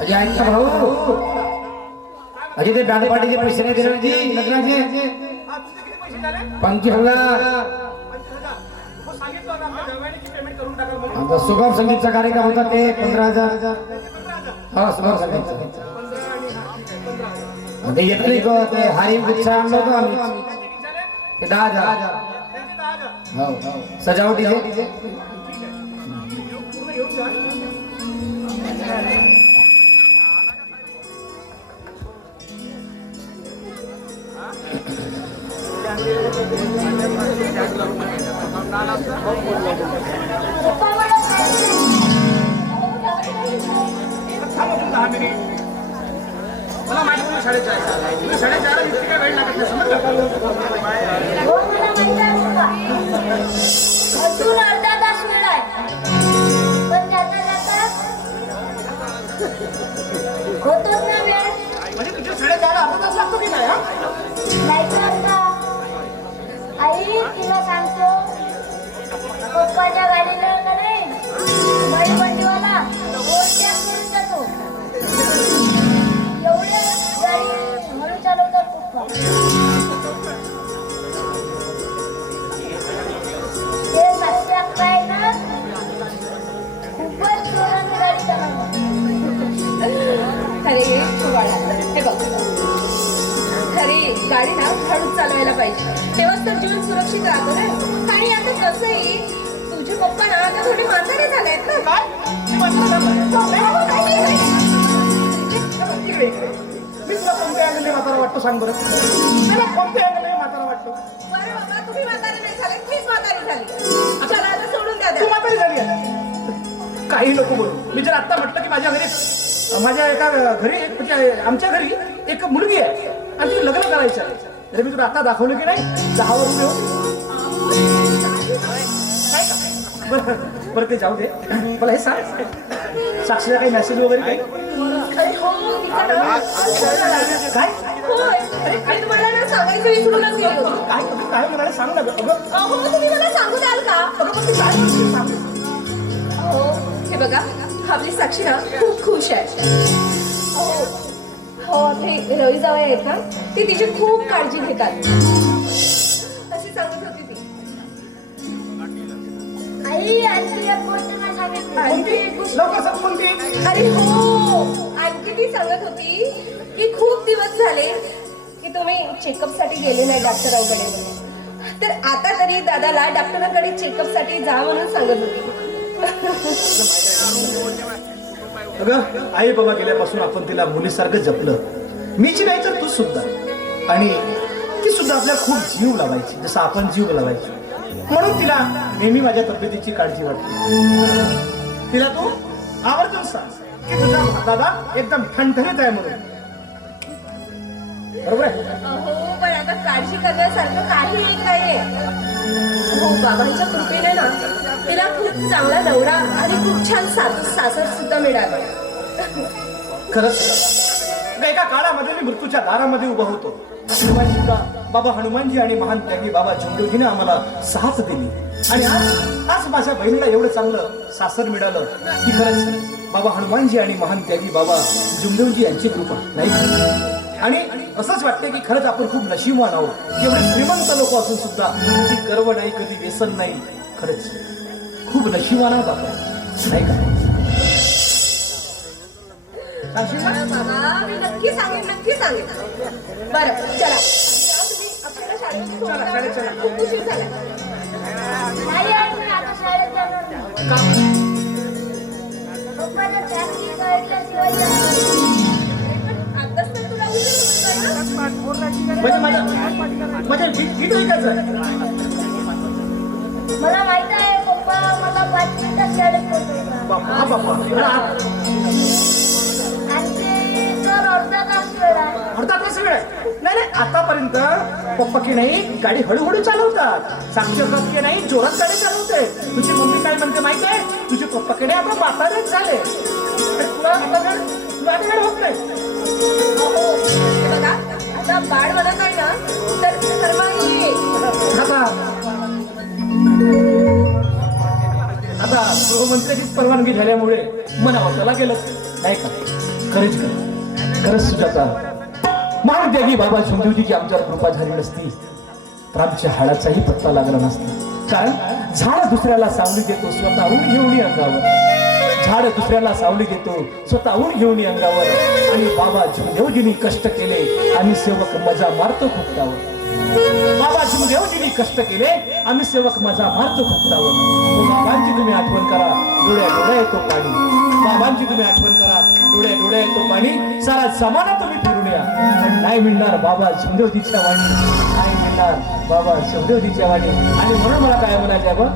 अजय ऐक ना भाऊ, अजय ते दानपाटीचे पैसे नाही दिले जी लग्नाचे 25,000. आता सुगम संगीतचा कार्यक्रम होता ते 15,000. हा सुगम संगीत ते येत नाही का ते हारी गुच्छा आणलं होतं आम्ही ते 10,000. हो सजावटीचे मला माझ्या शाळेत जायचं शाळेत जायला इतकी काय वेळ लागत नाही समजलं अजून अर्धा तास वेळ आहे पण जाता जाता होतोच ना वेळ म्हणजे तुझ्या शाळेत जायला अर्धा तास लागतो की नाही नाही तर का आई तिला सांगतो पप्पाच्या गाडीला का नाही गाडी बंडीवाला ओव्हरटेक करून जातो एवढे गाडी हळू चालवतात पप्पा ते सत्या काय ना खूपच जोराने गाडी चालवतात अरे बाळा हे बघ खरी गाडी ना हळूच चालवायला पाहिजे तेव्हाच तर जीवन सुरक्षित राहतो ना आणि आता कसंही तुझे पप्पा ना आता थोडे म्हातारे झालेत ना काय मी तुला कोणत्या अँगलने म्हातारा वाटतो सांग बरं मला कोणत्या अँगलने म्हातारा वाटतो बरं बाबा तुम्ही म्हातारे नाही झाले मीच म्हातारी झाली चला आता सोडून द्या तू म्हातारी झाली आहे काही लोक बोलू मी जर आता म्हटलं की माझ्या एका घरी म्हणजे आमच्या घरी एक मुलगी आहे आणि तिला लग्न करायचं आहे तर मी तुला आता दाखवलं की नाही 10 रुपये बरं ते जाऊ दे मला हे सांग साक्षीला काही मेसेज वगैरे काही अरे हो तिचा ना काय होय आणि तुम्हाला ना सांगायचं विसरूनच गेले होते काय काय म्हणाले सांग ना अगं हो तुम्ही मला सांगू द्याल का अगं पण ते काय म्हणते सांग हो हे बघा आपली साक्षी ना खूप खुश आहे हो ते रवी जावई आहेत ना ते तिची खूप काळजी घेतात अशी सांगत होती ती आई आणखी एक गोष्ट नाही सांगितली आणखी एक गोष्ट लवकर सांग कोणती अरे हो आणखी ती सांगत होती की खूप दिवस झाले की तुम्ही चेकअप साठी गेले नाही डॉक्टरांकडे म्हणून तर आता तरी दादाला डॉक्टरांकडे चेकअप साठी जा म्हणून सांगत होती अगं आई बाबा गेल्यापासून आपण तिला मुलीसारखं जपलं मीची नाही तर तू सुद्धा आणि ती सुद्धा आपल्याला खूप जीव लावायची जसं आपण जीव लावायची म्हणून तिला नेहमी माझ्या तब्येतीची काळजी वाटते तिला तू आवर्जून सांग की तुझा दादा एकदम ठणठणीत आहे म्हणून बरोबर आहे हो पण आता काळजी करण्यासारखं काही एक नाहीये हो बाबांच्या कृपेने ना तिला खूप चांगला नवरा आणि खूप छान सासर सुद्धा मिळाला खरंच एका काळामध्ये मी मृत्यूच्या दारामध्ये उभा होतो हनुमानजीला बाबा हनुमानजी आणि महान त्यागी बाबा झुमदेवजीने आम्हाला साथ दिली आणि आज माझ्या बहिणीला एवढं चांगलं सासर मिळालं की खरंच बाबा हनुमानजी आणि महान त्यागी बाबा झुमदेवजी यांची कृपा नाही आणि असंच वाटतं की खरंच आपण खूप नशीबवान आहोत एवढे श्रीमंत लोक असून सुद्धा कधी गर्व नाही कधी व्यसन नाही खरंच खूप नशीबवान आहोत आपण नाही का बाबा मी नक्की सांगेन बरं चला तुम्ही आपल्याला शाळेमध्ये चला. खूप उशीर झाला नाही आई मी आता शाळेत जाणार नाही पप्पाला चाकरी कळल्याशिवाय जाणार नाही. आताच तर तुला उशीर होतोय ना म्हणजे माझ्या गीत ऐकायचं मला माहित आहे पप्पा मला 5 मिनिटात शाळेत पोहोचवणार बापा बापा आणखी तर अर्धा तास वेळ आहे अर्धा तास वेळ आहे नाही आतापर्यंत पप्पा की नाही गाडी हळूहळू चालवतात साक्षी की नाही जोरात गाडी चालवते तुझी मम्मी काय म्हणते माहित आहे तुझे पप्पा की नाही आता म्हातारेच झाले तुला आता होत नाही हे बघा आता बाळ म्हणत आहे ना तर परवानगी आता गृहमंत्र्याचीच परवानगी झाल्यामुळे मनावर त्याला गेलं नाही का खरंच खरंच सुजाता, महान त्यागी बाबा झुमदेवजीची आमच्यावर कृपा झाली नसती तर आमच्या हाडाचाही पत्ता लागला नसता. कारण झाड दुसऱ्याला सावली देतो, स्वतःहून घेऊन अंगावर. झाड दुसऱ्याला सावली देतो, स्वतःहून घेऊन अंगावर. आणि बाबा झुमदेवजींनी कष्ट केले, आम्ही सेवक मजा मारतो फुकटावर. बाबा झुमदेवजींनी कष्ट केले, आम्ही सेवक मजा मारतो फुकटावर. बाबांची तुम्ही आठवण करा, डोळ्या डोळ्या येतो पाणी. बाबांची तुम्ही आठवण करा, डोळ्या डोळ्या येतो पाणी. सारा जमाना तुम्ही फिरून या, पण नाही मिळणार बाबा झुमदेवजीच्या वाणी, नाही मिळणार बाबा झुमदेवजीच्या वाणी. आणि म्हणून मला काय म्हणायचं आहे बघ,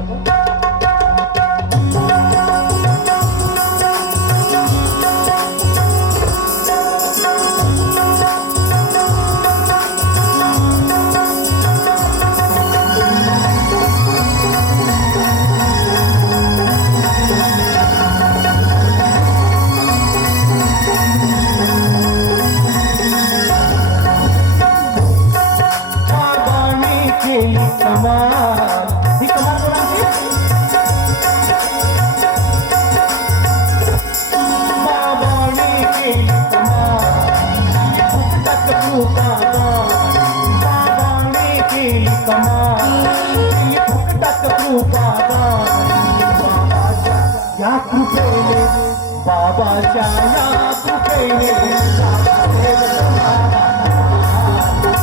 या कृपेने बाबाच्या या कृपेने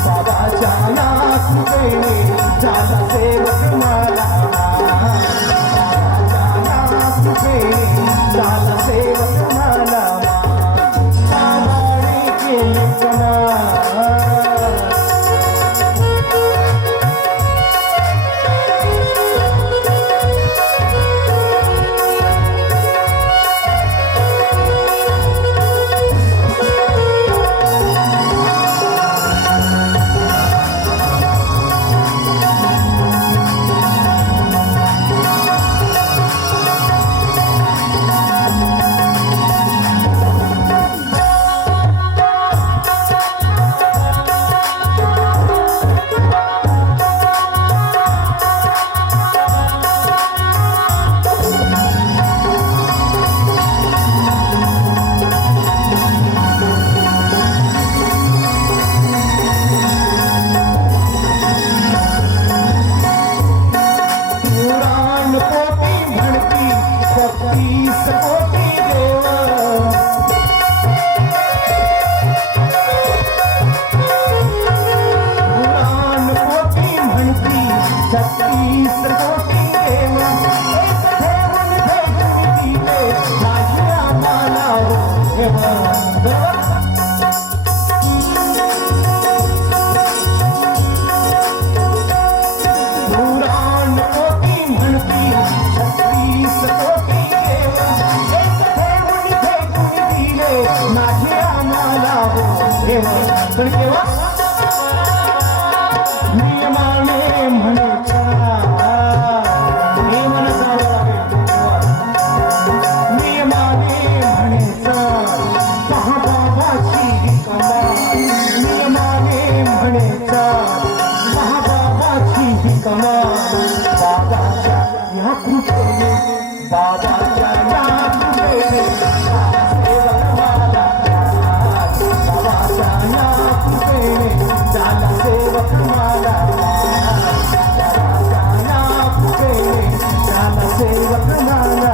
बाबाच्या या कृपेने झाला सेवक मला. बाबाच्या या कृपेने झाला सेवक मला. बाबाने केली कमाल. पण केव्हा नियमाने म्हणायचा नियमाने जावं लागेल. नियमाने म्हणायचा पहा बाबाची कमाल. नियमाने म्हणायचा पहा बाबाची कमाल. बाबाच्या या कृपेने बाबाच्या या कृपेने झाला सेवक मला. झाला सेवक मला.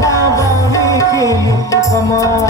बाबाने केली कमाल.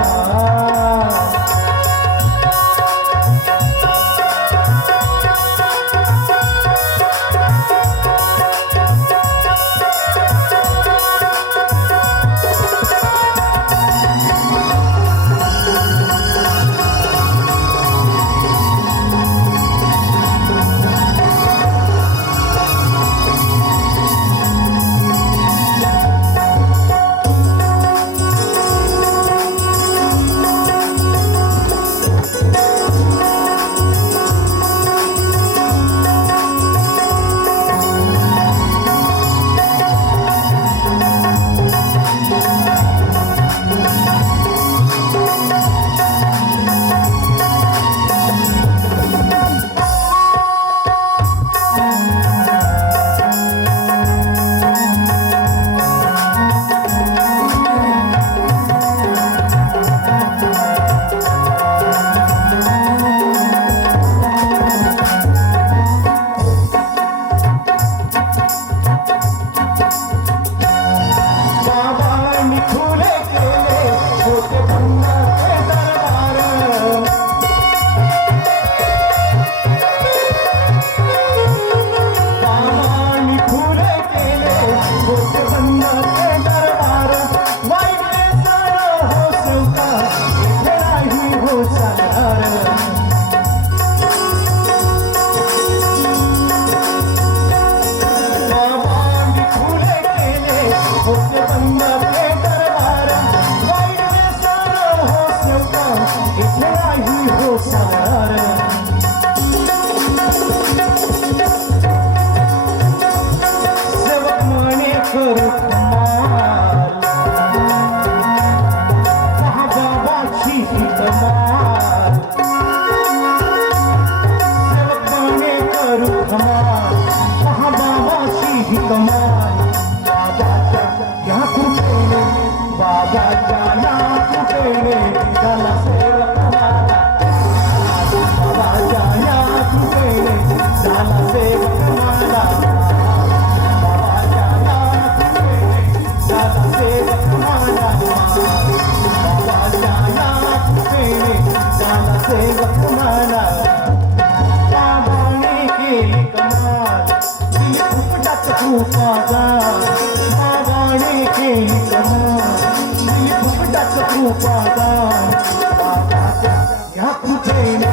त्या कृपेने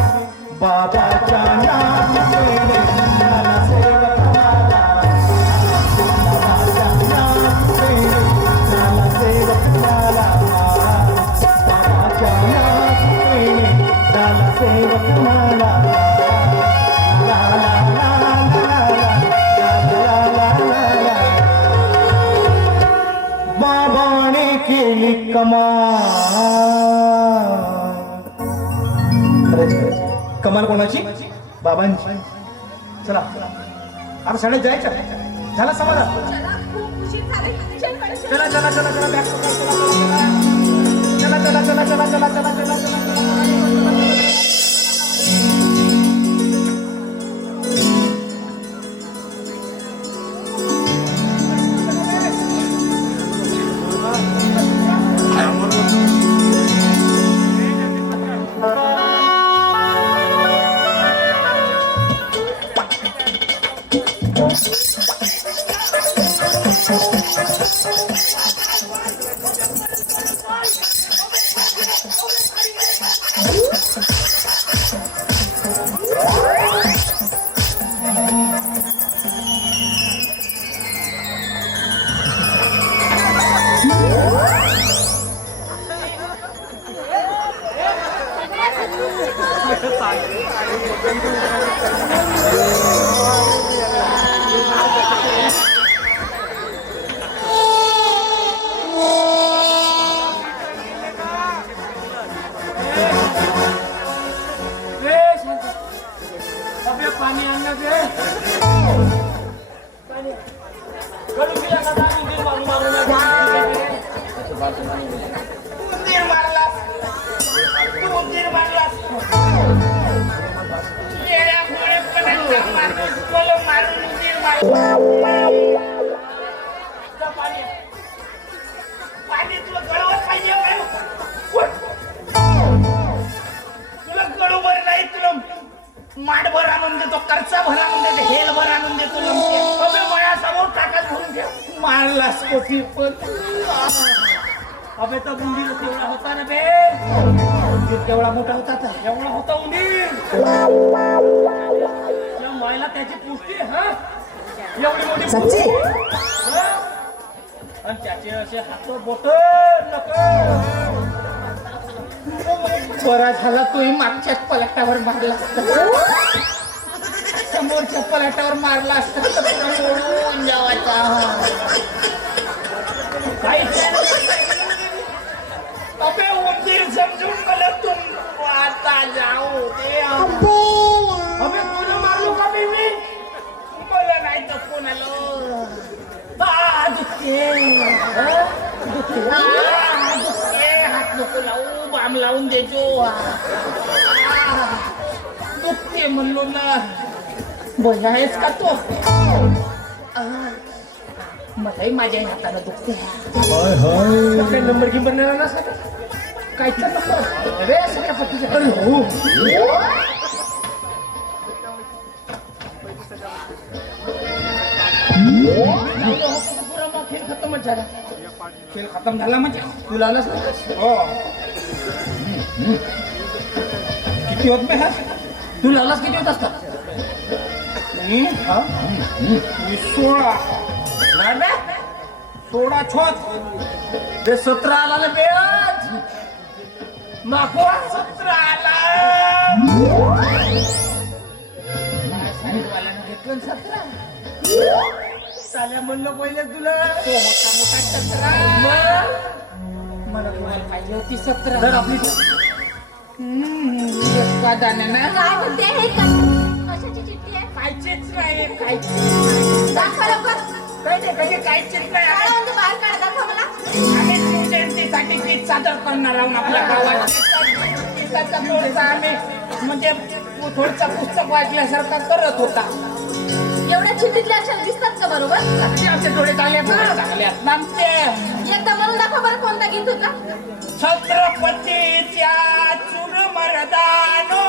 बाबाच्या नामदेणे झाला सेवक मला. बाबाच्या नामदेणे झाला सेवक मला. बाबाच्या नामदेणे झाला सेवक मला. ला ला ला ला ला ला ला ला ला. बाबाने केली कमाल कोणाची? बाबांची. चला आता शाळेत जायचं झाला समाधान. चला खूप उशीर झाले चल कडे चल. चला चला चला चला बॅग पकड, चला चला चला चला चला चला चला चला. पाणी आणलं ते पाणी तुला गळवत पाहिजे तुला गळूभर नाही तुला माठभर आणून देतो कर्चा भर आणून देतो हेल भर आणून देतो समोर टाकाच भरून ठेव मारलास कोठी पण अबे तर उंदीर तेवढा होता ना बे उंदीर केवढा मोठा होता तर एवढा होता उंदीर मायला त्याची पुष्टी हा एवढी मोठी पुष्टी आणि त्याचे असे हात बोट बरा झाला तोही मागच्याच पलटावर मारला असता समोरच्या पलटावर मारला असता ओढून जावायचा अबे उंदीर समजून मला तुम आता जाऊ दे अबे तुला मारलो का मी मला नाही तर कोणाला हात नको लावू बाम लावून देतो दुखते म्हणलो ना बघा आहेस का तो मलाही माझ्या हाताला दुखते काही नंबर गिंबर नाही ना कायचा नंबर अरे सगळ्या पट्टीच्या हो खेळ खतमच झाला खेळ खतम झाला म्हणजे तू लावलास हो किती होत बे हा तू लावलास किती होत असतात मी 16 छोत ते 17 आला ना बेज मागवा 17 आला घेतलं 17 चाल्या म्हणलं पहिले तुला तो मोठा मोठा 17 मला तुम्हाला पाहिजे होती 17 जर आपली एका दाण्यानं काय म्हणते हे कशाची चिठ्ठी आहे? कायचीच नाही कायची दाखवा लवकर. कधी कायचीच नाही काय म्हणतो बाहेर काढा दाखवा मला. आम्ही शिवजयंतीसाठी गीत सादर करणार आहोत आपल्या गावात गीताचा थोडसा आम्ही म्हणजे थोडसा पुस्तक वाचल्यासारखा करत होता एवढ्या चिठ्ठीतल्या अक्षर दिसतात का बरोबर? आमचे डोळे चांगले आहेत आमचे एकदा म्हणून दाखवा बरं कोणता गीत होता? छत्रपतीच्या चुरमरदानो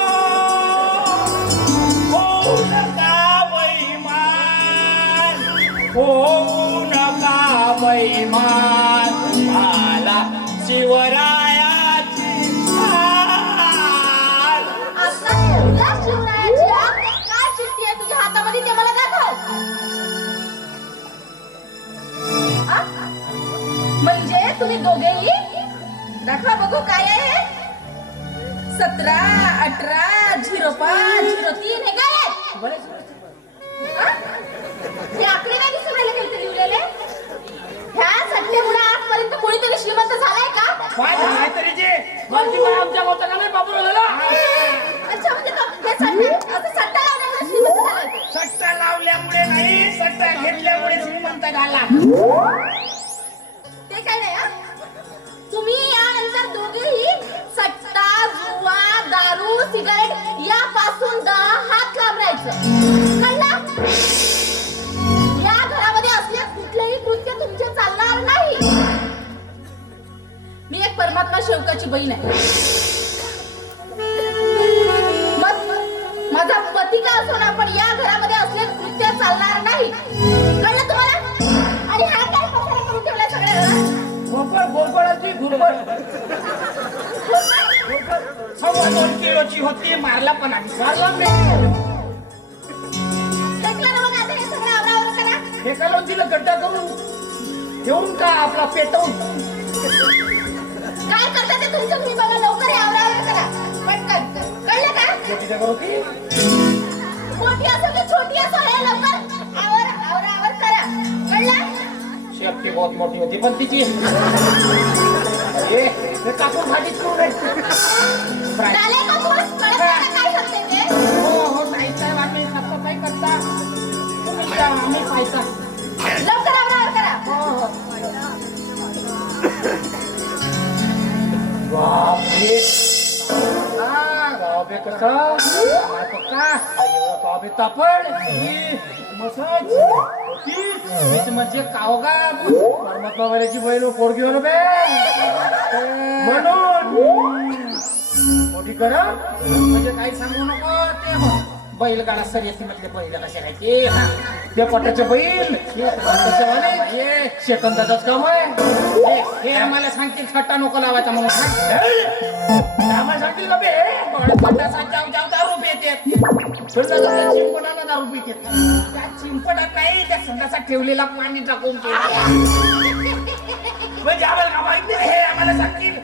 होऊ नका बैमान मला शिवरायाची तुम्ही दोघेही? दाखवा बघू काय आहे. 17, 18, 05, 03 हे काय आहे? हा? हे आकडे नाही दिसून राहिले काही लिहिलेले. ह्या सट्टेमुळे आजपर्यंत कोणीतरी श्रीमंत झालाय का? काय झालाय तरी जे वरती पण आमच्या होता का नाही बाबूराव झाला. अच्छा म्हणजे हे सट्टे असं सट्टा लावल्यामुळे श्रीमंत झालाय ते. सट्टा लावल्यामुळे नाही, सट्टा घेतल्यामुळे श्रीमंत झाला. ते काय नाही हा? तुम्ही यानंतर दोघेही सट्टा, जुवा, दारू, सिगारेट यापासून 10 हात लांब राहायचं. कळलं? या घरामध्ये असले कुठलेही कृत्य तुमचे चालणार नाही. मी एक परमात्मा शेवकाची बहीण आहे. माझा पती का असो ना, पण या घरामध्ये असले कृत्य चालणार नाही. कळलं तुम्हाला? आणि हा काय पसारा करून ठेवलाय सगळ्या घरात? गोळगोळाची घुरबड 2.25 किलोची होती. मारला पण आम्ही. मारला मी. देखला ना मग आता हे सगळं आवरावर करा. हे कालून तिला गड्डा करून ठेवून का आपला पेटवून. काय करता ते तुमचं तुम्ही बघा. लवकर हे आवरावर करा पटकन. कळलं का? त्याची जागा होती. मोठी असो की छोटी असो हे लवकर आवरावर करा. कळलं? शेपटी बहुत मोठी होती पण तिची हे कापून खालीच करू नये. झालंय का तुम्हाला? कळत नाही का काय सांगते ते? हो साहेब साहेब आम्ही साफसफाई करता. तुम्ही या, आम्ही पाहता. लवकर आवरावर करा. बापरे. गावाबे कसं पक्का गावाबे तापड मसाज म्हणजे कावगा परमात्मावाल्याची बैल पोरगी होणं बे म्हणून मोठी करा म्हणजे काही सांगू नको. ते बैलगाडा शर्यती मधले बैल कसे काय ते पटाचे बैल शेकंदाच काम आहे. हे आम्हाला सांगतील छट्टा नको लावायचा म्हणून आम्हाला सांगतील का बे जाऊ जाऊ दारू पिते. चिंपटाला दारू पिते. त्या चिंपटात नाही त्या संडासात ठेवलेला पाणी टाकून म्हणजे आम्हाला का माहित नाही. हे आम्हाला सांगतील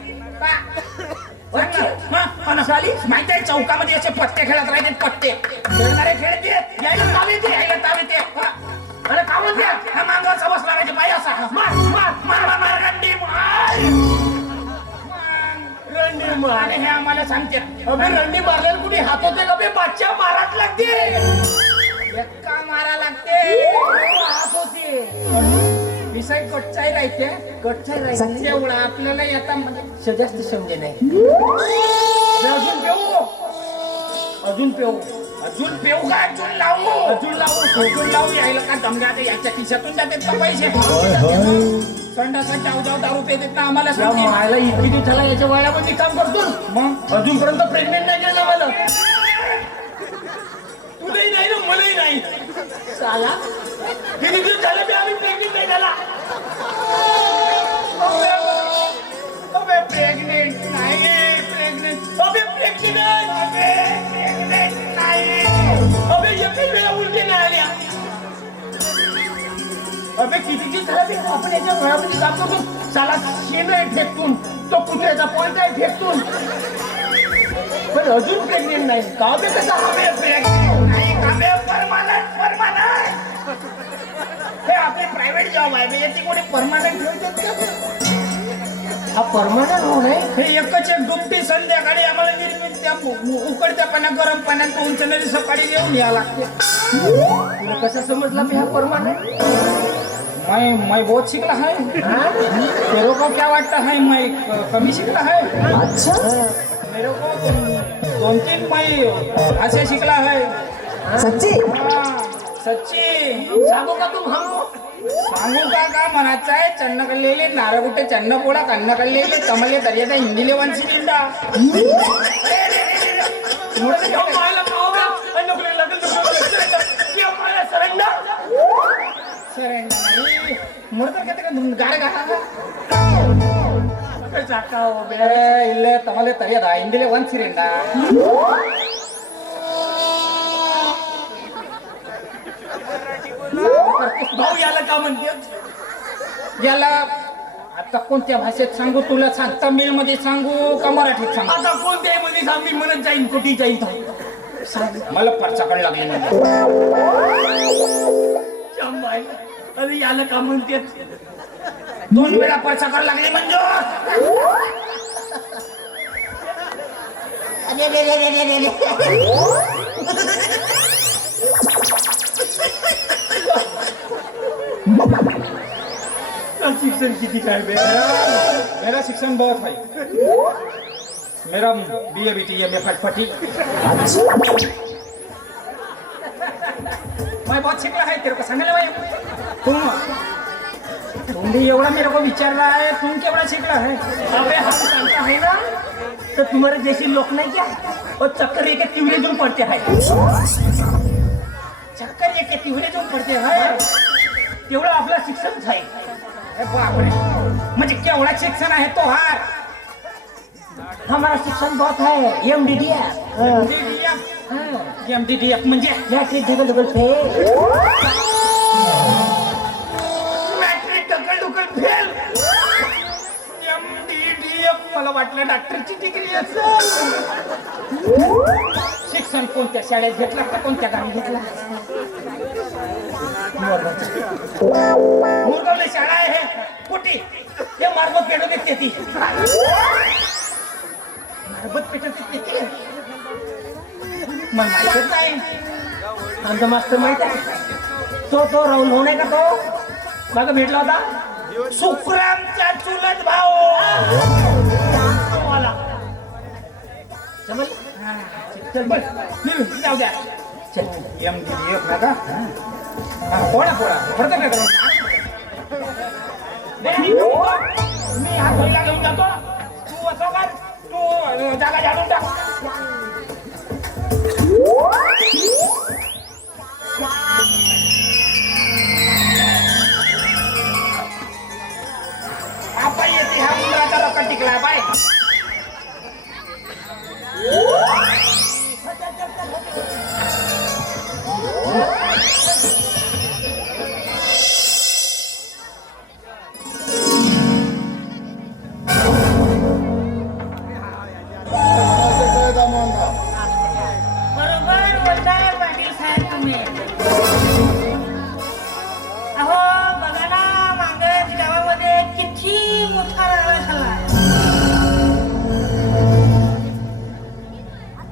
माहिती आहे चौकामध्ये असे पत्ते खेळत राहते. पत्ते खेळणारे खेळते यायला ताव येते यायला ताव येते. अरे का म्हणते हा मांगाचा बसला पाहिजे बाई असा मार मार मार मार रंडी मार रंडी मार. हे आम्हाला सांगते अबे रंडी मारलेला कुणी हात होते का बे बादशाह मारात लागते. एका मारा लागते हात होते. विषय कच्चाही राहते कच्चाही राहते एवढा आपल्याला येता म्हणजे जास्त समजे नाही. अजून पेऊ अजून पेऊ अजून पेऊ का अजून लावू यायला का दमल्या याच्या खिशातून जातात का पैसे. संडासात जाऊ जाऊ दारू पेतात ना आम्हाला. मायला इतकी झाला याच्या वयामध्ये काम करतो मग अजूनपर्यंत प्रेग्नेंट नाही केलं मला. तुलाही नाही ना मलाही नाही. साला किती दिवस झाले बे आम्ही प्रेग्नेंट नाही झाला. अबे प्रेग्नेंट नाही प्रेग्नेंट अबे प्रेग्नेंट नाही. अबे एकच वेळा उलटी नाही आल्या. अबे किती दिवस झाला बे आपण याच्या घरामध्ये काम करतो. साला शेण आहे फेकून तो कुत्र्याचा पॉइंट आहे फेकून पण अजून प्रेग्नेंट नाही. का बे कसा हवे प्रेग्नेंट नाही का बे परमानंट हे आपले प्रायव्हेट जॉब आहे याची कोणी परमानंट ठेवतात का. हा परमानंट होऊ नये. हे एकच एक दुपटी संध्याकाळी आम्हाला निर्मित त्या उकडत्या पाण्यात गरम पाण्यात पोहोचणारी सकाळी येऊन या लागते. तुला कसं समजला मी हा परमानंट. मैं बहुत शिकला है. तेरे को क्या लगता है मैं कमी शिकला है. अच्छा मेरे को 2-3 मैं ऐसे शिकला है. सच्ची सच्ची सांगू का तुम हमको सांगू का म्हणायचं आहे. चन्न कल्लेले नारगुट्टे चन्न पोळा कन्न कल्लेले तमले दर्याचा हिंदीले वंशी दिंडा ಇಲ್ಲ ತಮಲೆ ತರಿಯದ ಹಿಂದಿಲೆ ಒಂದ್ಸಿರಿಂಡ भाऊ याला का म्हणते. याला आता कोणत्या भाषेत सांगू तुला सांग, तमिळ मध्ये सांगू का मराठीत सांगू? आता कोणत्याही मध्ये सांग, मी म्हणत जाईन कुठे जाईन सांग. मला परचाकड लागली म्हणजे शंभाई. अरे याला का म्हणते 2 वेळा परचाकड लागली म्हणजे शिक्षण किती काय बे? मेरा शिक्षण बहुत है, मेरा BA BT MA फटफटी, मैं बहुत सीखला है, तेरे को सांगायला भाई तुम भी एवढा मेरे को विचार रहा है, तुम केवढा सीखला है? अबे हम जानता है ना, तो तुम्हारे जैसे लोग नहीं क्या और चक्कर ये के तिवरे जो पड़ते हैं, चक्कर ये के तिवरे जो पडते है तेवढं आपला शिक्षण आहे. अरे बापरे, म्हणजे केवढा शिक्षण आहे तो हार? हमारा शिक्षण बहुत है, MDDF MDDF म्हणजे मॅट्रिक ढकल फेल. मॅट्रिक ढकल फेल. MDDF मला वाटलं डॉक्टरची डिग्री असेल. शिक्षण कोणत्या शाळेत घेतला का कोणत्या गावी घेतला? मुरगावला शाळा आहे कुठे? ते मारबत पेटवत देते ती. मारबत पेटवत देते मला माहितच नाही. आमचा मास्टर माहित आहे, तो राहुल हो नाही का, तो मागं भेटला होता सुखरामचा चुलत भाऊ. मला समज. चल बस जाऊ द्या. चल MDDF ना का? पोळा फडकत नाही करून. मी हा पहिला घेऊन जातो, तू असं कर, तू जागा झाडून टाक. आता येते हा उंदराचा रकत टिकला बाय. बरोबर बोलताय पाटील साहेब तुम्ही. अहो बघा ना, मागच गावामध्ये किती मोठा राडा झाला.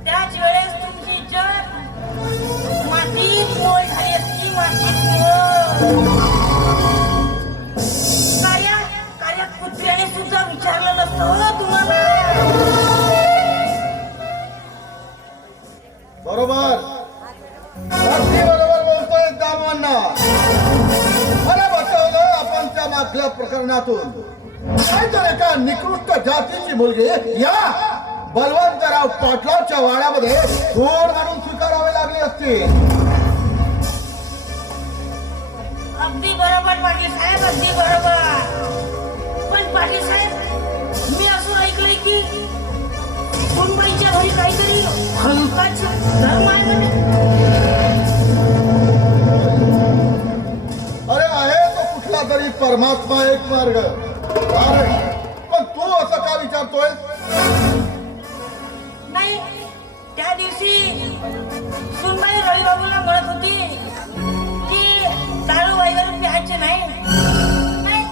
त्याच वेळेस तुमची इज्जत मातीत मोल झाली असती, मातीत मोल. कार्या कुत्र्याने सुद्धा विचारलं नसतं हो तुम्हाला. बरोबर, अगदी बरोबर बोलतोय दामांना. मला बसवलं आपण त्या मागल्या प्रकरणातून. काय तर एका निकृष्ट जातीची मुलगी या बलवंतराव पाटलाच्या वाड्यामध्ये घोड घालून स्वीकारावे लागली असती. अगदी बरोबर पाटील साहेब, अगदी बरोबर. पण पाटील साहेब, मी असं ऐकलंय की सुनबाईच्या घरी काहीतरी हलकाच धर्म आहे म्हणे. अरे आहे तो कुठला तरी परमात्मा एक मार्ग. अरे, पण तू असं का विचारतोय? नाही, त्या दिवशी सुनबाई रविबाबूला म्हणत होती की दारू वगैरे प्यायचे नाही. नाही,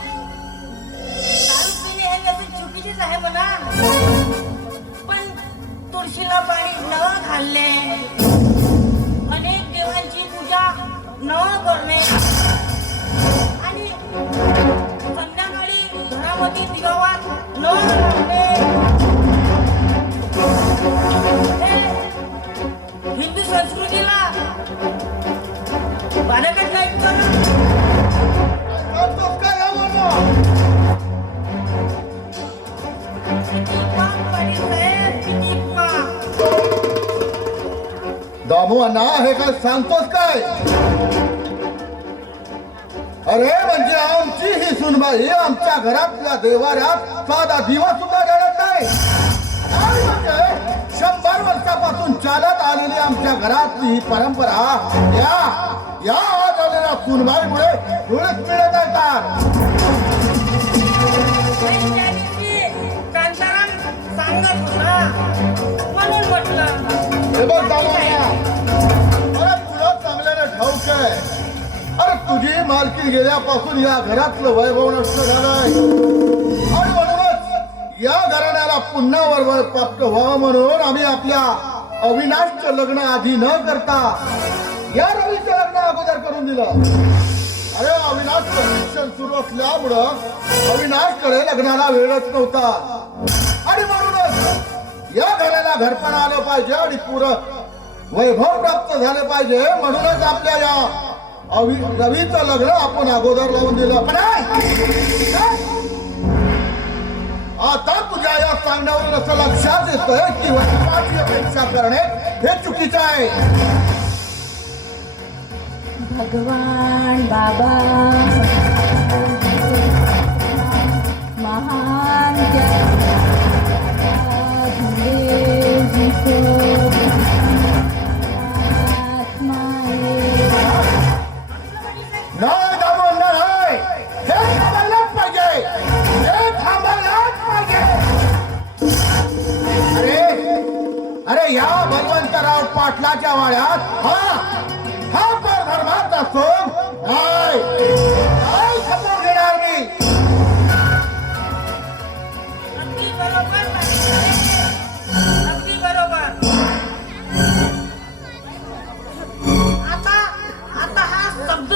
दारू पिणे हे कसं चुकीचेच आहे म्हणा. पण तुळशीला पाणी न घालणे, अनेक देवांची पूजा न करणे आणि संध्याकाळी घरामध्ये दिगावात न लावणे हे हिंदू संस्कृतीला बाधकच नाही का? सांगतोस काय आम्हाला? किती पाप पाटील साहेब, किती पाप. दामू अण्णा, हे काय सांगतोस काय? अरे म्हणजे आमची ही सुनबाई आमच्या घरातल्या देवाऱ्यात साधा दिवा सुद्धा जळत नाही. काय म्हणजे 100 वर्षापासून चालत आलेली आमच्या घरातली ही परंपरा या आज आलेल्या सुनबाईमुळे थोडेच मिळत येतात. आहे. अरे तुझी मालकी गेल्यापासून या घरातलं वैभव नष्ट झालंय आणि म्हणूनच या घराण्याला पुन्हा वैभव प्राप्त व्हावं म्हणून आम्ही आपल्या अविनाशचं लग्न आधी न करता या रवीचं लग्न अगोदर करून दिलं. अरे अविनाशचं शिक्षण सुरू असल्यामुळं अविनाशकडे लग्नाला वेळच नव्हता आणि म्हणूनच या घराला घरपण आलं पाहिजे आणि पुरं वैभव प्राप्त झालं पाहिजे म्हणूनच आपल्या या रवीचं लग्न आपण अगोदर लावून दिलं. पण आता तुझ्या या सांगण्यावरून असं लक्षात येतंय की वैभवाची अपेक्षा करणे हे चुकीचं आहे. भगवान बाबा महान नाही दामोदर नाही, हे थांबायलाच पाहिजे, हे थांबायलाच पाहिजे. अरे या बलवंतराव पाटलाच्या वाड्यात हा परधर्माचा सोम नाही खपून घेणार मी. अगदी बरोबर अगदी बरोबर. आता हा शब्द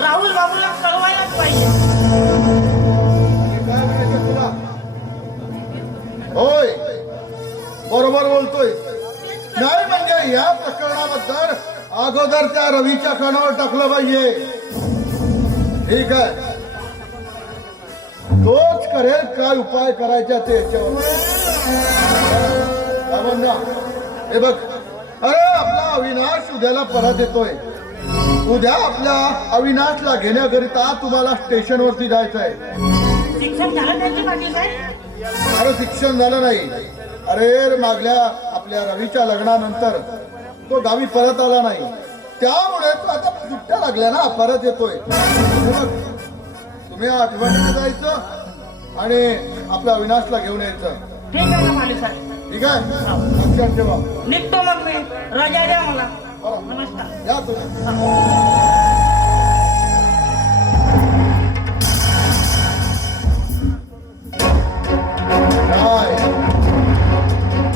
राहुल बाबूला कळवायलाच पाहिजे. काय म्हणायचं तुला? होय बरोबर बोलतोय. नाही म्हणजे या प्रकरणाबद्दल अगोदर त्या रवीच्या कानावर टाकलं पाहिजे. ठीक आहे, तोच करेल काय उपाय करायचा ते याच्यावर. हे बघ, अरे आपला अविनाश उद्याला परत येतोय. उद्या आपल्या अविनाशला घेण्याकरिता तुम्हाला स्टेशनवरती जायचं आहे. शिक्षण झालं त्यांचे पाटील साहेब? अरे शिक्षण झालं नाही. अरे मागल्या आपल्या रवीच्या लग्नानंतर तो गावी परत आला नाही, त्यामुळे तो आता सुट्ट्या लागल्या ना, परत येतोय. तुम्ही आठवणीने जायचं आणि आपल्या अविनाशला घेऊन यायचं. ठीक आहे ना पाटील साहेब. ठीक आहे, लक्षात ठेवा. निघतो मग मी. रजा द्या मला. नमस्कार. या तुम्ही.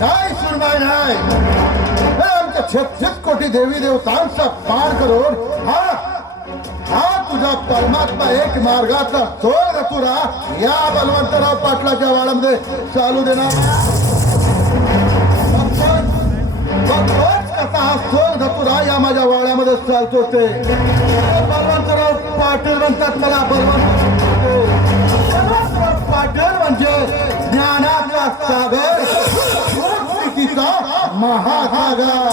नाही सुरबाई नाही. आमच्या 36 कोटी देवी देवतांचा पार करून हा तुझा परमात्मा एक मार्गाचा चोर गतुरा या बलवंतराव पाटलाच्या वाड्यामध्ये चालू देणार. कसा हा चोर गतुरा या माझ्या वाड्यामध्ये चालतो ते बलवंतराव पाटील म्हणतात मला. बलवंतराव पाटील म्हणजे ज्ञानाचा सागर, महासागर.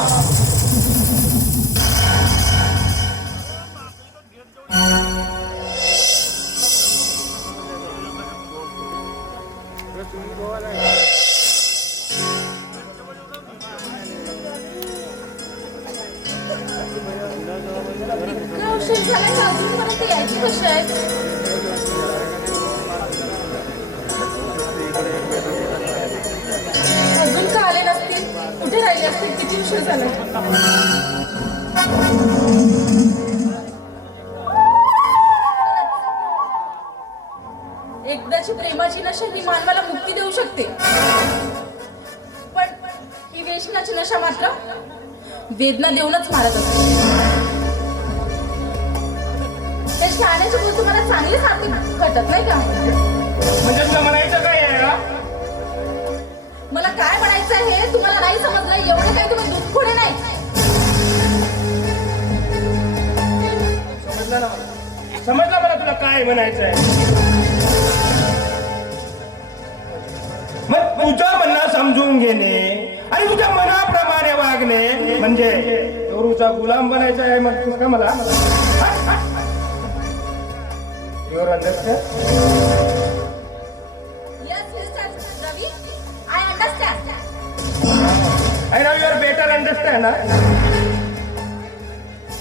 इतका उशीर झाला की अजूनपर्यंत यायची कशी आहे? अजून का आले नसतील? कुठे राहिले असतील? किती उशीर झाला? एकदाची प्रेमाची नशा ही मानवाला मुक्ती देऊ शकते, पण ही व्यसनाची नशा मात्र वेदना देऊनच मारत असते. त्या शहाण्याची बोल तुम्हाला चांगलीच हाती घटत नाही का? म्हणजे तुला म्हणायचं काय आहे? मला काय म्हणायचं आहे तुम्हाला नाही समजलं. एवढं काही तुम्ही दुःखोडे नाही. समजलं मला तुला काय म्हणायचं आहे. मग तुझं म्हणणं समजून घेणे आणि तुझ्या मनाप्रमाणे वागणे म्हणजे गुरुचा गुलाम बनायचा आहे. मग तुला का मला your understand? Yes, Mr. Ravi, I understand. I know you are better understand.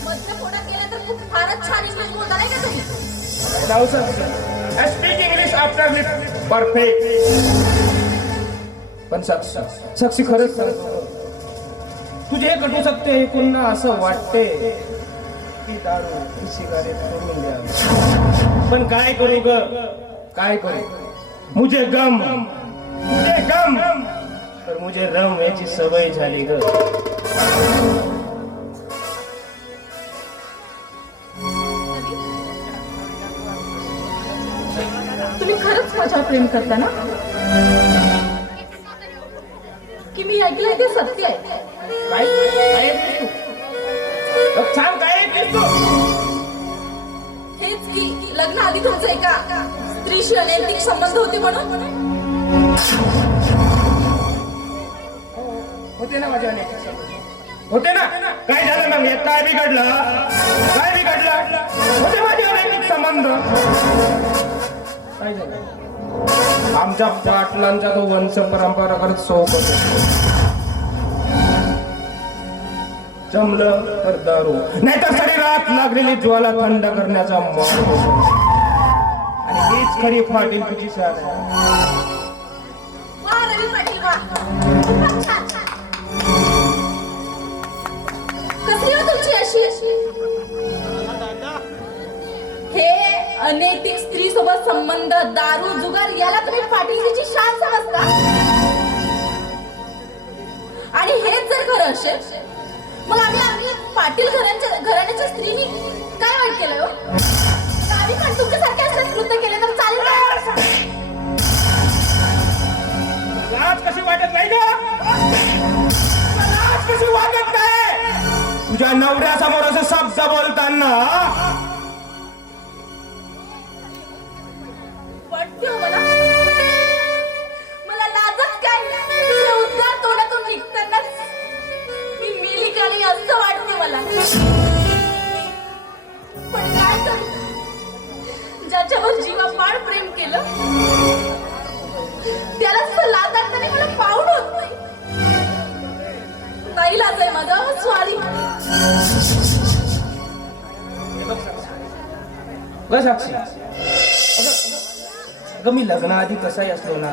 मधल्या पोटात गेलं तर खूप फारच छान इंग्लिश बोलता नाही का तुम्ही? Now sir, I speak English after perfect. पण साक्षी खरंच तुझे कटू शकते ऐकून ना असं वाटते ती दारू ती सिगारेट करून द्या. पण काय करू ग, काय करू? मुझे गम तर मुझे रम याची सवय झाली ग. तुम्ही खरंच माझ्यावर प्रेम करता ना? की मी ऐकलंय ते सत्य आहे? काय काय ऐकलीस तू? सांग काय ऐकलीस तू? हेच की लग्न आधी तुमचं एका स्त्रीशी अनैतिक संबंध होते म्हणून? होते ना माझ्या अनेक संबंध. होते ना. काय झालं मग? यात काय बिघडलं? होते माझे अनैतिक संबंध. काय झालं? आमच्या पाटलांचा तो वंश परंपरा करत सोप होतो. जमलं तर दारू, नाहीतर शरीरात लागलेली ज्वाला थंड करण्याचा मार्ग होतो. आणि हीच खरी फाटील तुझी शान आहे. वा रवी पाटील वा, खूपच छान. कसली हो तुमची अशी? हे अनैतिक स्त्री सोबत संबंध, दारू, जुगार याला तुम्ही पाटीलची शान समजता? आणि हेच जर खरं असेल मग आम्ही पाटील घराण्याच्या स्त्रीनी काय वाईट केलं हो? आम्ही पण तुमच्यासारखे असं कृत्य केले तर चालेल का? लाज कशी वाटत नाही का? लाज कशी वाटत नाही? तुझ्या नवऱ्यासमोर असं शब्द बोलताना वाटते हो मला. मला लाजच काय? तुझे उद्गार तोंडातून निघताना मी मेली का नाही असं वाटते मला. पण काय करू? ज्याच्यावर जीवापाड प्रेम केलं त्याला लादाडताना मला पाऊण होत नाही. नाईलाज आहे माझा. स्वारी ग साक्षी, अगं मी लग्नाआधी कसाही असलो ना,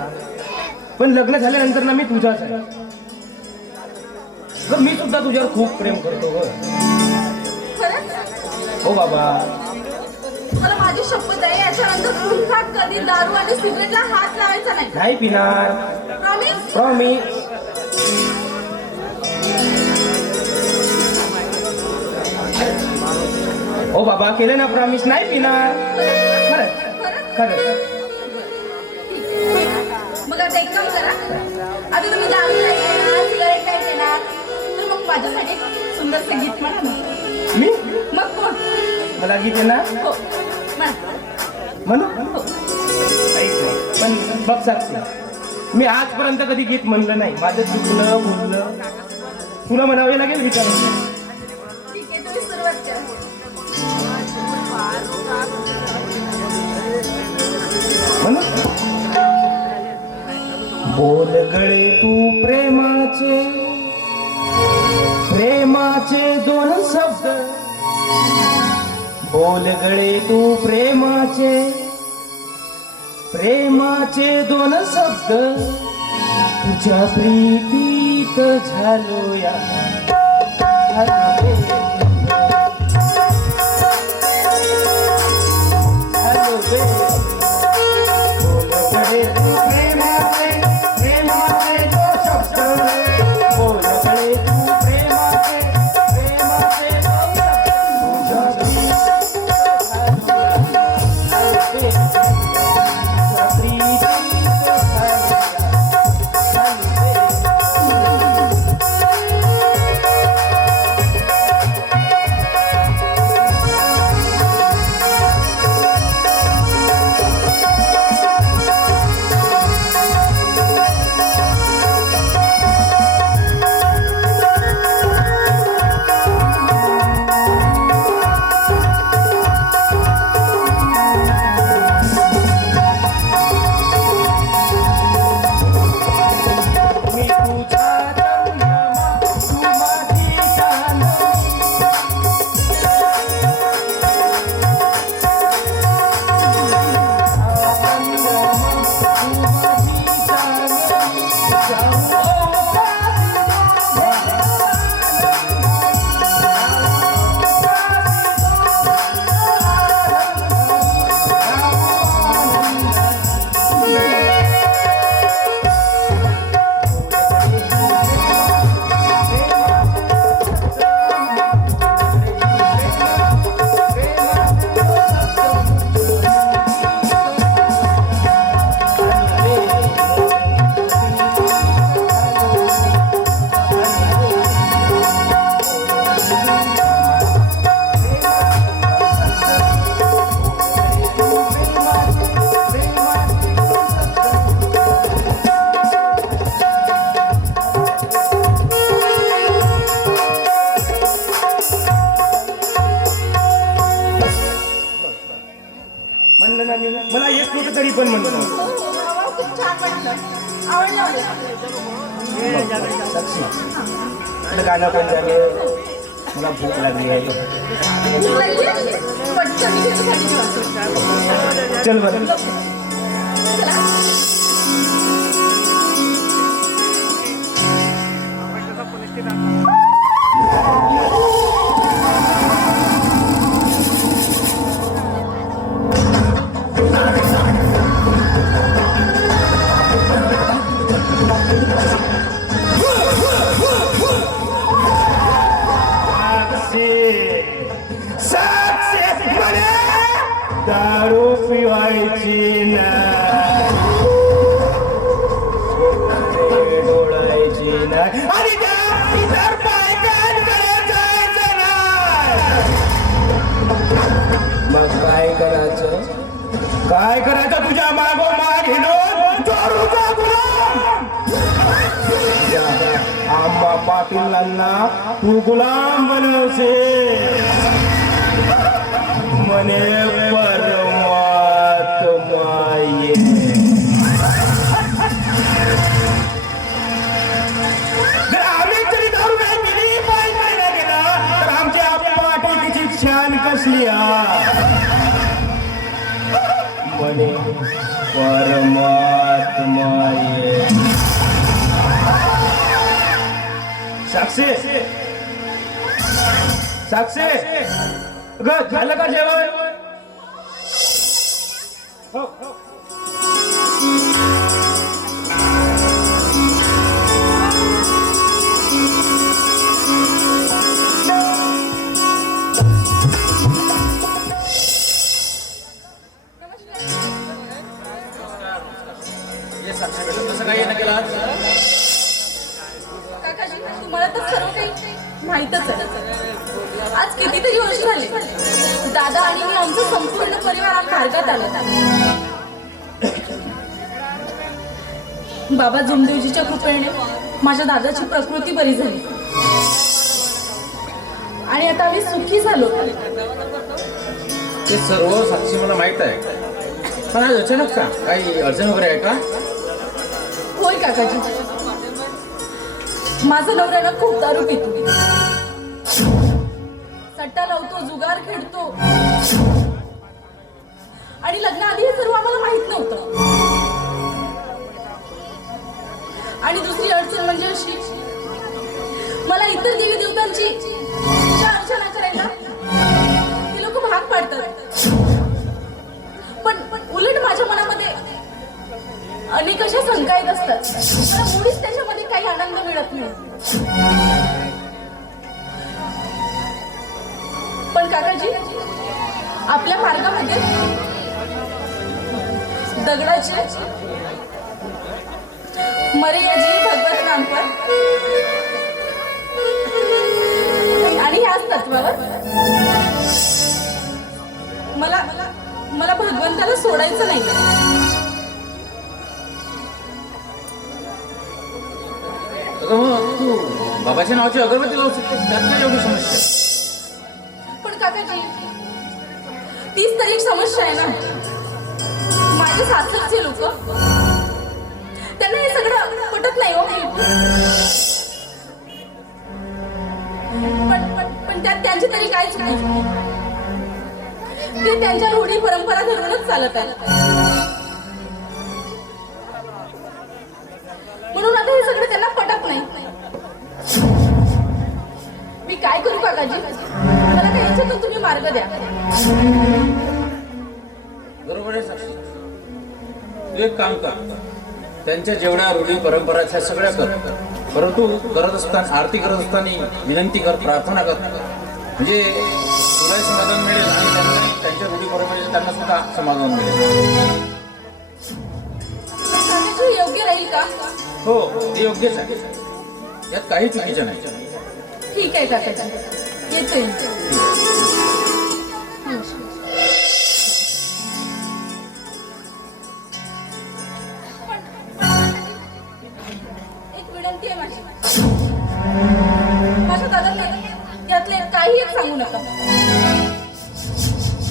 पण लग्न झाल्यानंतर ना मी तुझाच आहे. ग मी सुद्धा तुझ्यावर खूप प्रेम करतो ग. खरंच? हो बाबा. मला माझी शपथ आहे याच्यानंतर पुन्हा कधी दारू आणि सिगरेटला हात लावायचा नाही. नाही पिणार. प्रॉमिस? प्रॉमिस. हो बाबा, केलं ना प्रॉमिस, नाही पिणार. खरंच खरंच. मग आता एक काम करा, आता तुम्ही दारू नाही घेणार, सिगारेट नाही घेणार, तर मग माझ्यासाठी सुंदरसं गीत म्हणा ना. मी मग कोण? मला गीत आहे ना हो म्हणा. म्हणू. ऐक ना, पण बघ साक्षी, मी आजपर्यंत कधी गीत म्हणलं नाही. माझं चुकलं बोललं तुला म्हणावे लागेल विचार. ठीक आहे, तुम्ही सुरुवात करा. म्हणू. बोल गळे तू प्रेमाचे दोन शब्द. बोल गळे तू प्रेमाचे दोन शब्द. तुझ्या प्रीतीत झालो या. साक्षी आपलं गाणं पण झालं, मला भूक लागली आहे. भूक लागली आहे? पटकन मी तुझ्यासाठी घेऊन असते. चल बरं. चला. दारू पिवायची नाही, डोळायची नाही आणि त्या इतर बायकांकडे जायचं नाही. मग काय करायचं? काय करायचं? तुझ्या मागोमाग हिंडून चोरूचा गुलाम. आम्हा पाटीलांना तू गुलाम बनवशील म्हणे परमात्मा ये. जर आम्ही तरी दारू नाही पिली पाहिजे ना गेला तर आमच्या पाठीची छान कसली म्हणे परमात्मा ये. साक्षी साक्षी झालं का जेवण? हो. कसं काय येणं केलं आज? काकाजी, तुम्हाला तर सर्व काही माहीतच आहे. आज कितीतरी वर्ष झाले दादा आणि मी आमचा संपूर्ण परिवार मार्गात आलो. बाबा जुमदेवजीच्या कृपेने माझ्या दादाची प्रकृती बरी झाली आणि आता आम्ही सुखी झालो. ते सर्व साक्षी मला माहित आहे, पण आज अचानक का काही अडचण वगैरे आहे का? होय काकाजी, माझा नवरा ना खूप दारू पितो, सट्टा लावतो, जुगार खेळतो आणि लग्नाआधी हे सर्व आम्हाला माहित नव्हतं. आणि दुसरी अडचण म्हणजे अशी, मला इतर देवी देवतांची ज्या अर्चना करायला ते लोक भाग पाडतात, पण उलट माझ्या मनामध्ये अनेक अशा शंका येत असतात. मला मुळीच त्याच्यामध्ये काही आनंद मिळत नाही. पण काकाजी, आपल्या मार्गामध्ये दगडाचे मर्याजी भगवत नाम पर आणि ह्याच तत्वावर मला मला भगवंताला सोडायचं नाही. मग तू बाबाच्या नावाची अगरबत्ती लावू शकते, त्यात काय एवढी समस्या? पण काकाजी, तीच तर एक समस्या आहे ना. माझे सासरचे लोक, त्यांना हे सगळं पटत नाही हो. पण त्यात त्यांची तरी काहीच नाही. ते त्यांच्या रूढी परंपरा धरूनच चालत आहेत. म्हणून आता हे सगळं त्यांना पटत नाही. मी काय करू काकाजी? मला काय याच्यातून तुम्ही मार्ग द्या. बरोबर आहे साक्षी, तू एक काम कर, त्यांच्या जेवढ्या रूढी परंपरा त्या सगळ्या कर, परंतु करत असताना, आरती करत असताना विनंती कर, प्रार्थना कर, म्हणजे तुलाही समाधान मिळेल आणि त्यांच्या रूढी परंपरेचे त्यांना सुद्धा समाधान मिळेल. काकाजी, योग्य राहील का? हो, ते योग्यच आहे, यात काही चुकीचं नाही. ठीक आहे काकाजी, येतोय. एक विनंती आहे माझी, माझ्या दादाला यातले काही एक सांगू नका.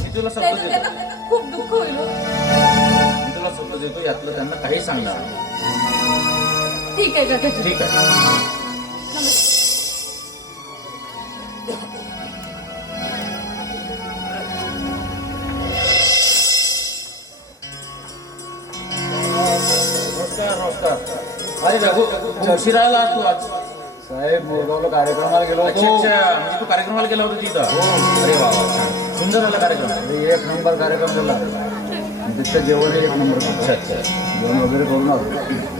मी तुला शब्द त्याचं देतो, त्यांना खूप दुःख होईल. मी तुला शब्द देतो, यातलं त्यांना काही सांगणार नाही. ठीक आहे काकाजी. ठीक आहे. नमस्कार नमस्कार. अरे रघु उशिरा आला तू आज. साहेब मोरगावला कार्यक्रमाला गेलो अच्छा होतो. अच्छा, म्हणजे तू कार्यक्रमाला गेला होता तिथं. अरे वा वा, छान. सुंदर झाला कार्यक्रम. अरे, एक नंबर कार्यक्रम झाला. तिथं जेवण एक नंबर. अच्छा अच्छा. जेवण वगैरे करून आलो.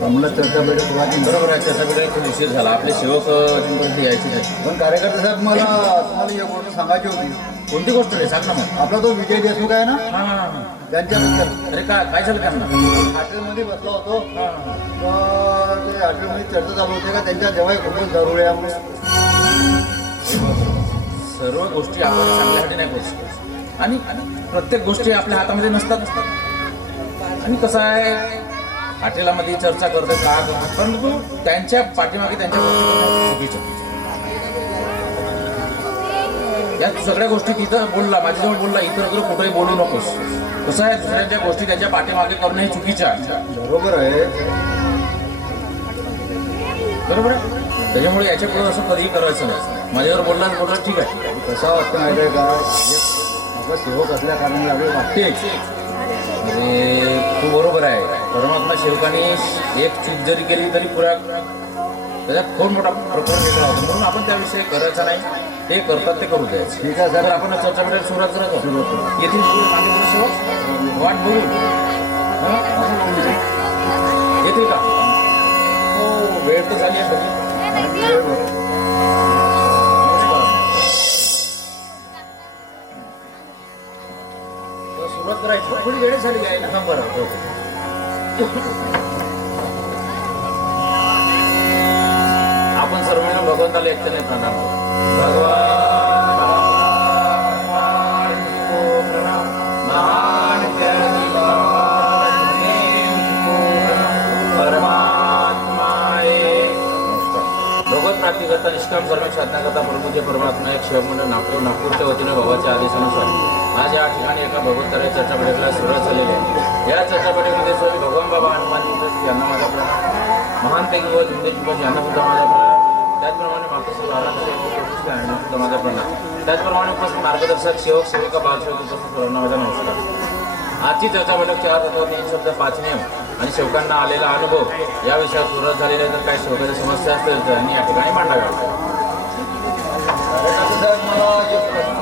आम्हाला चर्चा बैठक सुरुवात केली. बरोबर आहे, त्याचा वेळेला खूप उशीर झाला. आपले सेवक अजूनपर्यंत यायचे नाही. पण कार्यकर्ते साहेब मला तुम्हाला एक गोष्ट सांगायची होती. कोणती गोष्ट रे, सांग ना मग. आपला तो विजय देशमुख आहे ना, हां हां हां. त्यांच्याबद्दल. अरे काय झालं त्यांना? हॉटेलमध्ये बसलो होतो. तर ते हॉटेलमध्ये चर्चा चालू होते का त्यांच्या जेव्हा खूपच जरुरी आहे म्हणून. सर्व गोष्टी आपण चांगल्यासाठी नाही करू शकत आणि प्रत्येक गोष्टी आपल्या हातामध्ये नसतात. आणि कसं आहे, हॉटेलामध्ये चर्चा करते का करतात, परंतु त्यांच्या पाठीमागे त्यांच्या गोष्टी करणं चुकीचं. या सगळ्या गोष्टी तिथं बोलला, माझ्याजवळ बोलला, इतर कुठेही बोलू नकोस. कसं आहे, दुसऱ्यांच्या गोष्टी त्याच्या पाठीमागे करणं हे चुकीचं आहे. बरोबर आहे. बरोबर आहे. त्याच्यामुळे याच्या पुढे असं कधीही करायचं नाही. माझ्यावर बोलला ठीक आहे. कसं वाटतं माहिती आहे का, आपला सेवक असल्या कारणाने आपल्याला वाटते. अरे तू बरोबर आहे. परमात्मा सेवकाने एक चूक जरी केली तरी पुरा त्याच्यात खूप मोठा प्रकरण वेगळा होता. म्हणून आपण त्याविषयी करायचं नाही. ते करतात ते करू द्यायचं. ठीक आहे तर सर. आपण चर्चा करायला सुरुवात करायचं. येथील पुढे मागे पुढे सेवक वाट बघू. येतील का? हो, वेळ तर झाली आहे. सुरुवात करायची. थोडी वेळ झाली आहे ना. बरं. आपण सर्व मिळून भगवंताला एकट्याने प्रणाम करू. भगवत प्राप्तीकरता निष्काम कर्म साधण्याकरता प्रभूचे परमात्मा एक शिवमंडळ नागपूरच्या वतीने बाबाच्या आदेशानुसार आज या ठिकाणी एका भगवंताच्या चर्चा बैठकीला सुरुवात झालेली आहे. या चर्चा बैठकीमध्ये स्वामी भगवान बाबा हनुमानजी यांना माझा प्रणाम, महानपैकी व जिंदेजी यांना सुद्धा माझा प्रणाम, त्याचप्रमाणे मातोश्री यांना सुद्धा माझा प्रणाम, त्याचप्रमाणे उपस्थित मार्गदर्शक सेवक सेविका बालसेवक उपस्थित सर्वांना माझा नमस्कार. आजची चर्चा बैठक 4 तत्व 3 शब्द 5 नियम आणि सेवकांना आलेला अनुभव या विषयावर सुरुवात झालेली आहे. तर काही सेवकाच्या समस्या असतील तर त्यांनी या ठिकाणी मांडाव्या. मला जे प्रश्न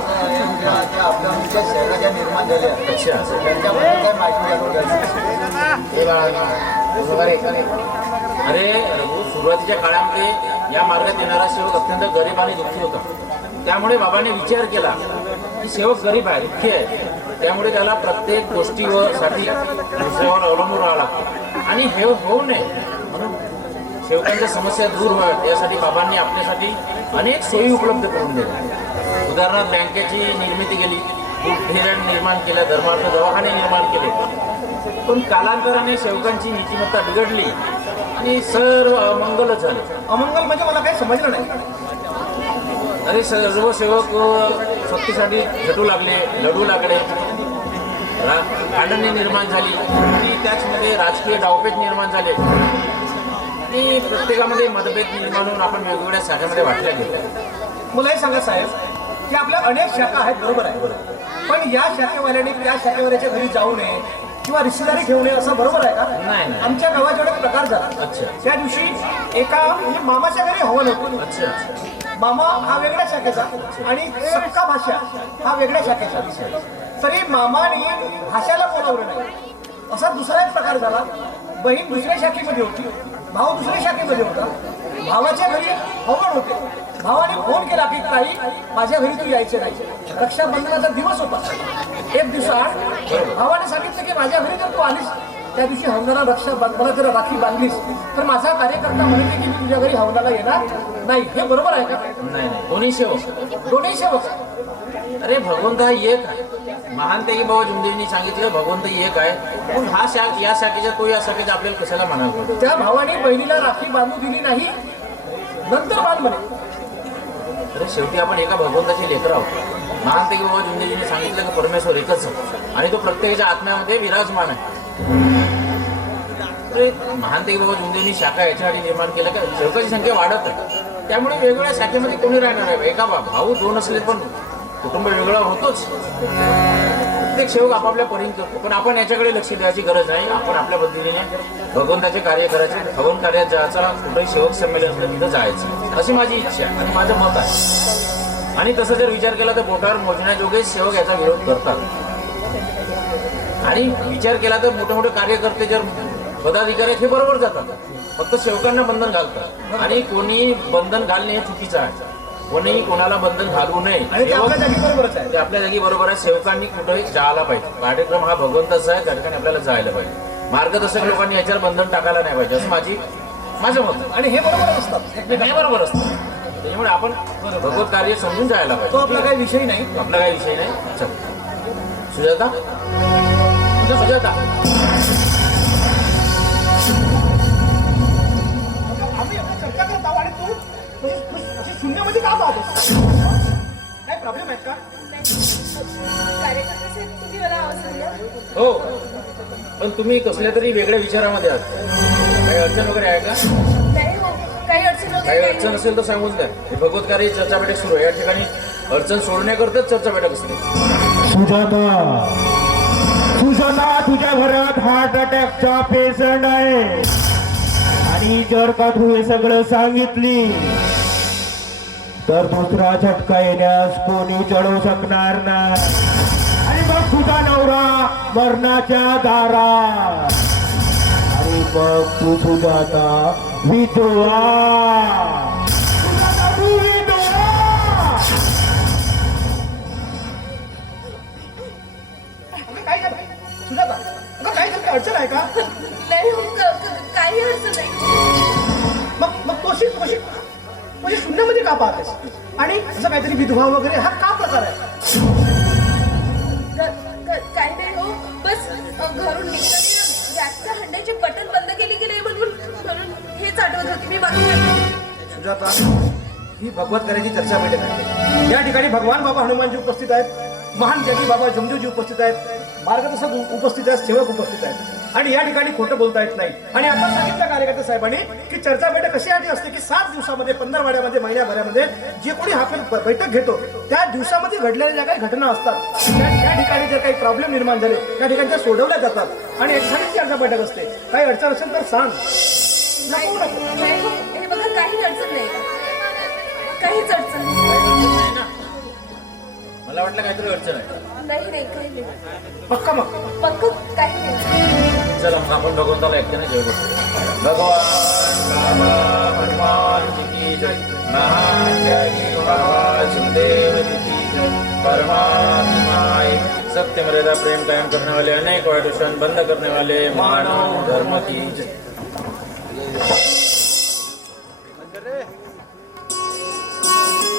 आहे की आपल्या ज्या शहराच्या निर्माण झाल्या अच्छा, त्यांच्याबद्दल काय माहिती जाणून घ्यायची. अरे रघु, सुरुवातीच्या काळामध्ये या मार्गात येणारा सेवक अत्यंत गरीब आणि दुःखी होता. त्यामुळे बाबाने विचार केला की सेवक गरीब आहे, दुःखी आहे, त्यामुळे त्याला प्रत्येक गोष्टीसाठी दुसऱ्यावर अवलंबून राहावं लागतं. आणि हे होऊ नये म्हणून सेवकांच्या समस्या दूर व्हाव्यात यासाठी बाबांनी आपल्यासाठी अनेक सोयी उपलब्ध करून दिल्या. उदाहरणार्थ बँकेची निर्मिती केली, दूध फेऱ्या निर्माण केल्या, धर्मार्थ दवाखाने निर्माण केले. पण कालांतराने सेवकांची नीतिमत्ता बिघडली आणि सर्व अमंगलच झाले. अमंगल म्हणजे मला काही समजलं नाही. अरे सर्व सेवक शक्तीसाठी झटू लागले, लढू लागले, भांडणे निर्माण झाली आणि त्याचमध्ये राजकीय डावपेच निर्माण झाले आणि प्रत्येकामध्ये मतभेद निर्माण होऊन आपण वेगवेगळ्या शाखेमध्ये वाटल्या गेल्या. मला हे सांगा साहेब की आपल्या अनेक शाखा आहेत, बरोबर आहे, पण या शाखेवाल्याने त्या शाखेवाल्याच्या घरी जाऊ नये किंवा रिश्तेदारी ठेवू नये असं बरोबर आहे का? नाही. आमच्या गावात जेवढे प्रकार झाला, अच्छा. त्या दिवशी एका म्हणजे मामाच्या घरी हवन होतं. अच्छा. मामा हा वेगळ्या शाखेचा आणि सक्का भाषा हा वेगळ्या शाखेचा. तरी मामाने भाषाला बोलावलं नाही. असा दुसरा एक प्रकार झाला. बहीण दुसऱ्या शाखेमध्ये होती, भाऊ दुसऱ्या शाखेमध्ये होता. भावाच्या घरी हवन होते. भावाने फोन केला की ताई माझ्या घरी तू यायचे नाही. रक्षाबंधनाचा दिवस होता. एक दिवसाआड भावाने सांगितलं की माझ्या घरी जर तू आलीस, त्या दिवशी हवनाला रक्षाबंधनाला जर राखी बांधलीस तर माझा कार्यकर्ता म्हणते की मी तुझ्या घरी हवनाला येणार नाही. हे बरोबर आहे का? नाही. दोन्ही सेवक. दोन्ही सेवक. अरे भगवंत हा एक आहे. महान ते की बाबा जुमदेवींनी सांगितलं भगवंत एक आहे. पण हा या शाखेचा तो या शाखेचा आपल्याला कशाला म्हणाल? त्या भावाने बहिणीला राखी बांधू दिली नाही, नंतर बांध म्हणे. अरे शेवटी आपण एका भगवंताचे लेकर आहोत. महान ते की बाबा जुमदेवींनी सांगितलं की परमेश्वर एकच आहे आणि तो प्रत्येकाच्या आत्म्यामध्ये विराजमान आहे. कालांतराने महानतेगी बाबा झुमदेवनी शाखा याच्यासाठी निर्माण केलं का सेवकाची संख्या वाढत आहे. त्यामुळे वेगवेगळ्या शाखेमध्ये कोणी राहणार आहे. एका भाऊ दोन असले पण कुटुंब वेगळं होतोच. प्रत्येक सेवक आपापल्या परीने करतो. पण आपण याच्याकडे लक्ष द्यायची गरज नाही. आपण आपल्या पद्धतीने भगवंताचे कार्य करायचे. हवन कार्यात जायचा, कुठेही सेवक संमेलन असलं तिथं जायचं, अशी माझी इच्छा आहे आणि माझं मत आहे. आणि तसं जर विचार केला तर बोटावर मोजण्याजोगे सेवक याचा विरोध करतात. आणि विचार केला तर मोठे मोठे कार्यकर्ते जर पदाधिकारी हे बरोबर जातात, फक्त सेवकांना बंधन घालतात. आणि कोणी बंधन घालणे हे चुकीचं आहे. कोणीही कोणाला बंधन घालू नये. आणि ते आपल्या जागी बरोबरच आहे. ते आपल्या जागी बरोबर आहे. सेवकांनी कुठेही जायला पाहिजे. कार्यक्रम हा भगवंताचा आहे, त्या ठिकाणी आपल्याला जायला पाहिजे. मार्गदर्शक लोकांनी याच्यावर बंधन टाकायला नाही पाहिजे, असं माझं मत आहे. आणि हे बरोबर असतात. हे बरोबर असतं. त्याच्यामुळे आपण भगवत कार्य समजून जायला तो पाहिजे. आपला काही विषय नाही. आपला काही विषय नाही. चल सुजाता, सुजाता आम्ही एवढं चर्चा करत आहोत आणि तू म्हणजे शून्यामध्ये का पाहतोस? काय प्रॉब्लेम आहेत का? कार्यकर्ते साहेब, तुम्ही मला आवाज दिला. हो, पण तुम्ही कसल्या तरी वेगळ्या विचारामध्ये आहात. काही अडचण वगैरे आहे का? नाही हो, काही अडचण काही वगैरे अडचण असेल तर सांगून द्या. हे भगवत कार्य चर्चा बैठक सुरू आहे. या ठिकाणी अडचण सोडण्याकरताच चर्चा बैठक असते. सुजाता, तुझ्या घरात हार्ट अटॅकचा पेशंट आहे आणि जर का तू हे सगळं सांगितली तर दुसरा झटका येण्यास कोणी चढवू शकणार नाही. आणि मग तुझा नवरा मरणाच्या दारात. आणि मग तू सुजाता विधवा. सुजाता, तू विधवा. काय झालं? सुजाता, अगं काय झालं? अडचण आहे का? नाही हो, काही अडचण नाही. मग तोशी म्हणजे शून्यामध्ये का पाहतेस? आणि असं काहीतरी विधवा वगैरे हा का प्रकार आहे? काही नाही हो, बस घरून निघताना गॅसच्या हंड्याचे बटन बंद केले की नाही म्हणून हेच आठवत होती मी. बाकी काही नाही. सुजाता, ही भगवत कार्याची चर्चा बैठक आहे. या ठिकाणी भगवान बाबा हनुमानजी उपस्थित आहेत, महान जगी बाबा जमदेवजी उपस्थित आहेत, मार्गदर्शक उपस्थित आहेत, सेवक उपस्थित आहेत. आणि या ठिकाणी खोटं बोलता येत नाही. आणि आता सांगितलं कार्यकर्ते साहेबांनी की चर्चा बैठक कशासाठी असते की 7 दिवसामध्ये, 15 वाड्यामध्ये, महिन्याभरामध्ये जे कोणी हा बैठक घेतो त्या दिवसामध्ये घडलेल्या ज्या काही घटना असतात त्या ठिकाणी जर काही प्रॉब्लेम निर्माण झाले त्या ठिकाणी त्या सोडवल्या जातात. आणि याच्यासाठी चर्चा बैठक असते. काही अडचण असेल तर सांग. नको नको. नाही हो, हे बघा काही अडचण नाही, काहीच अडचण नाही. मला वाटलं काहीतरी अडचण आहे. नाही काही नाही. पक्का मग पक्क काही नाही. चला मग आपण भगवंताला एकट्याने जय बोलू. भगवान बाबा हनुमान जी की जय. महान त्यागी बाबा जमदेव जी की जय. परमात्मा एक सत्य मर्यादा प्रेम कायम करने वाले, अनेक वाइट बंद करने वाले मानव धर्म की जय.